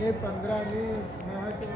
ये 15 नहीं मैं तो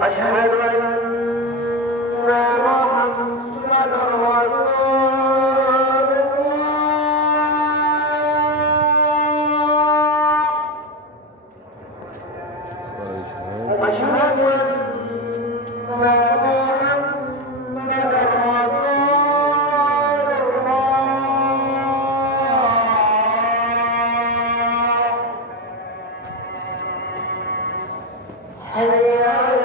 أشهد أن محمدا رسول الله أشهد أن محمدا رسول الله حي على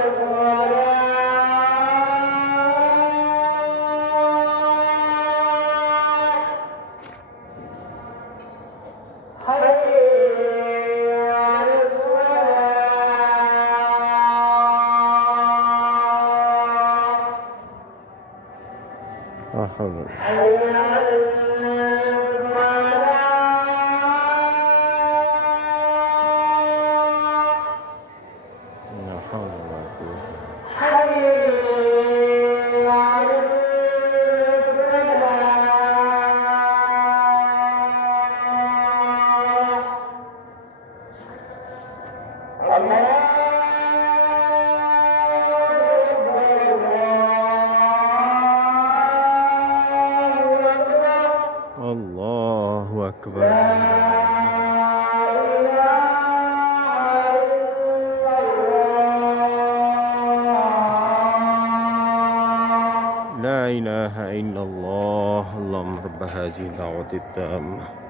لا حول ولا قوة. الله أكبر. لا إله إلا الله. اللهم رب هذه الدعوة التامة